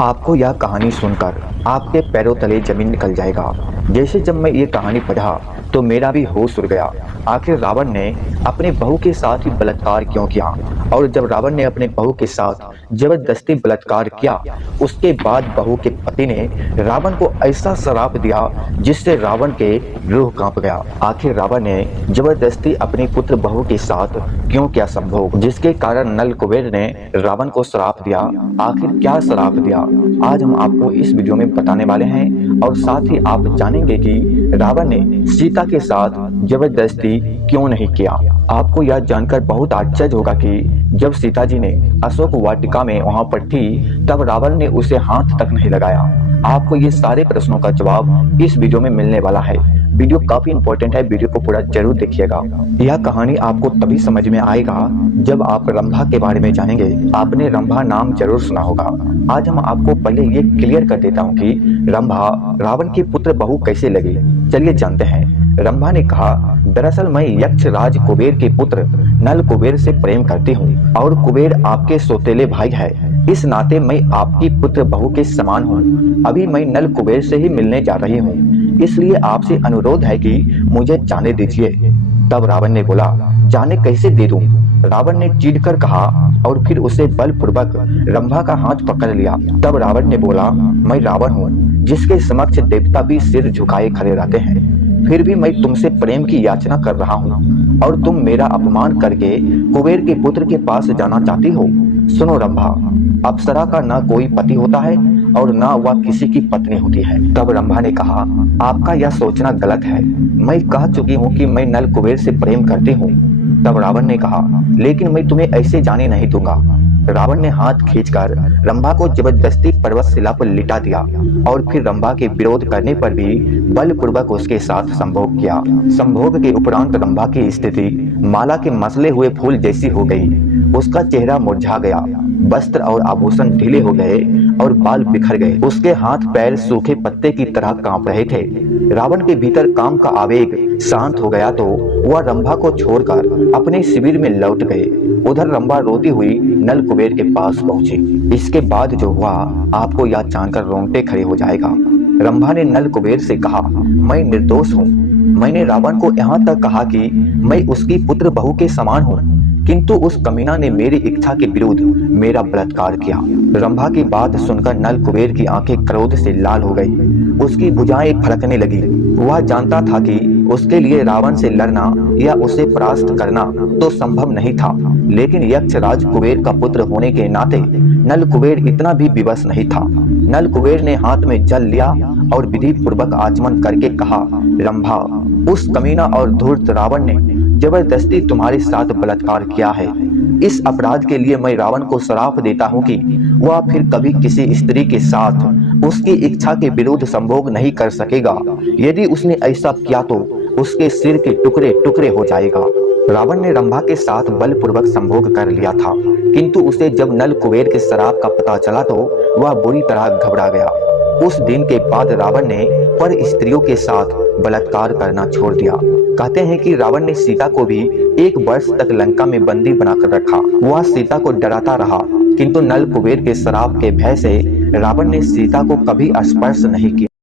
आपको यह कहानी सुनकर आपके पैरों तले जमीन निकल जाएगा। जैसे जब मैं ये कहानी पढ़ा तो मेरा भी होश उड़ गया। आखिर रावण ने अपने बहू के साथ ही बलात्कार क्यों किया? और जब रावण ने अपने बहू के साथ जबरदस्ती बलात्कार किया, उसके बाद बहू के पति ने रावण को ऐसा श्राप दिया जिससे रावण के रूह कांप गया। आखिर रावण ने जबरदस्ती अपनी पुत्र बहू के साथ क्यों किया संभोग, जिसके कारण नल कुबेर ने रावण को श्राप दिया? आखिर क्या श्राप दिया, आज हम आपको इस वीडियो में बताने वाले हैं। और साथ ही आप जानेंगे कि रावण ने सीता के साथ जबरदस्ती क्यों नहीं किया। आपको यह जानकर बहुत आश्चर्य होगा कि जब सीता जी ने अशोक वाटिका में वहां पर थी, तब रावण ने उसे हाथ तक नहीं लगाया। आपको ये सारे प्रश्नों का जवाब इस वीडियो में मिलने वाला है। वीडियो काफी इंपॉर्टेंट है, वीडियो को पूरा जरूर देखिएगा। यह कहानी आपको तभी समझ में आएगा जब आप रंभा के बारे में जानेंगे। आपने रंभा नाम जरूर सुना होगा। आज हम आपको पहले ये क्लियर कर देता हूँ कि रंभा रावण की पुत्र बहू कैसे लगी। चलिए जानते हैं। रंभा ने कहा, दरअसल मैं यक्ष राज कुबेर के पुत्र नल कुबेर से प्रेम करती हूँ और कुबेर आपके सौतेले भाई है। इस नाते मैं आपकी पुत्र बहू के समान हूँ। अभी मैं नल कुबेर से ही मिलने जा रही हूँ, इसलिए आपसे अनुरोध है कि मुझे जाने दीजिए। तब रावण ने बोला, जाने कैसे दे दूं? रावण ने चीढ़कर कहा और फिर उसे बलपूर्वक रंभा का हाथ पकड़ लिया। तब रावण ने बोला, मैं रावण हूँ जिसके समक्ष देवता भी सिर झुकाए खड़े रहते हैं, फिर भी मैं तुमसे प्रेम की याचना कर रहा हूँ और तुम मेरा अपमान करके कुबेर के पुत्र के पास जाना चाहती हो। सुनो रंभा, अप्सरा का ना कोई पति होता है और ना वह किसी की पत्नी होती है। तब रंभा ने कहा, आपका यह सोचना गलत है। मैं कह चुकी हूँ कि मैं नल कुबेर से प्रेम करती हूँ। तब रावण ने कहा, लेकिन मैं तुम्हें ऐसे जाने नहीं दूंगा। रावण ने हाथ खींचकर रंभा को जबरदस्ती पर्वतशिला पर लिटा दिया और फिर रंभा के विरोध करने पर भी बलपूर्वक उसके साथ संभोग किया। संभोग के उपरांत रंभा की स्थिति माला के मसले हुए फूल जैसी हो गई। उसका चेहरा मुरझा गया, वस्त्र और आभूषण ढीले हो गए और बाल बिखर गए। उसके हाथ पैर सूखे पत्ते की तरह कांप रहे थे। रावण के भीतर काम का आवेग शांत हो गया तो वह रंभा को छोड़कर अपने शिविर में लौट गए। उधर रंभा रोती हुई नल कुबेर के पास पहुंची। इसके बाद जो हुआ आपको यह जानकर रोंगटे खड़े हो जाएगा। रंभा ने नल कुबेर से कहा, मैं निर्दोष हूँ। मैंने रावण को यहाँ तक कहा कि मैं उसकी पुत्र बहू के समान हूँ, किंतु उस कमीना ने मेरी इच्छा के विरुद्ध मेरा बलात्कार किया। रंभा की बात सुनकर नल कुबेर की आंखें क्रोध से लाल हो गई। उसकी भुजाएं फड़कने लगी। वह जानता था कि उसके लिए रावण से लड़ना या उसे परास्त करना तो संभव नहीं था, लेकिन यक्ष राज कुबेर का पुत्र होने के नाते नल कुबेर इतना भी विवश नहीं था। नल कुबेर ने हाथ में जल लिया और विधि पूर्वक आचमन करके कहा, रंभा, उस कमीना और धूर्त रावण ने जबरदस्ती तुम्हारे साथ बलात्कार किया है। इस अपराध के लिए मैं रावण को श्राप देता हूँ कि वह फिर कभी किसी स्त्री के साथ उसकी इच्छा के विरुद्ध संभोग नहीं कर सकेगा। यदि उसने ऐसा किया तो उसके सिर के टुकड़े टुकड़े हो जाएगा। रावण ने रंभा के साथ बलपूर्वक संभोग कर लिया था, किंतु उसे जब नल कुबेर के श्राप का पता चला तो वह बुरी तरह घबरा गया। उस दिन के बाद रावण ने पर स्त्रियों के साथ बलात्कार करना छोड़ दिया। कहते हैं कि रावण ने सीता को भी 1 वर्ष तक लंका में बंदी बनाकर रखा। वह सीता को डराता रहा, किंतु नल कुबेर के श्राप के भय से रावण ने सीता को कभी स्पर्श नहीं किया।